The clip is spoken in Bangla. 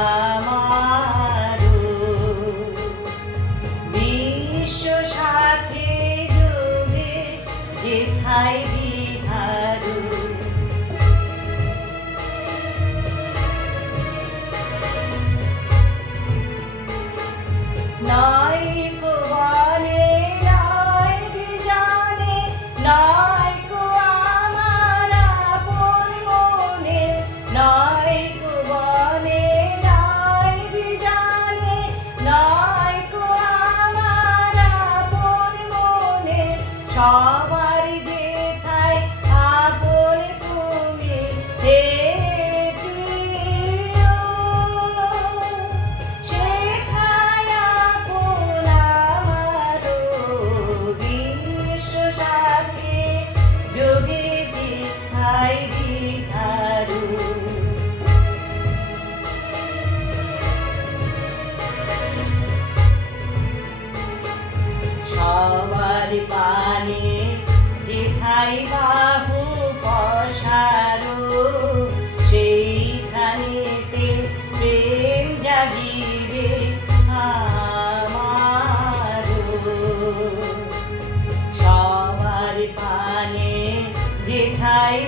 আমারও বিশ্ব সাথে যোগে যেথায় বিহারো নাইকো বনে নাই বিজানে নাইকো আমার আপন মনে নাইকো বনে নাই বিজানে নাইকো আমার আপন মনে সবার যেথায় আপন তুমি হে প্রিয় সেথায় আপন আমারও বিশ্ব সাথে যোগে যেথায় বিহারো সবার পানে যেথায় বাহু পসারো সেইখানেতে প্রেম জাগিবে আমারও সবার পানে যেথায়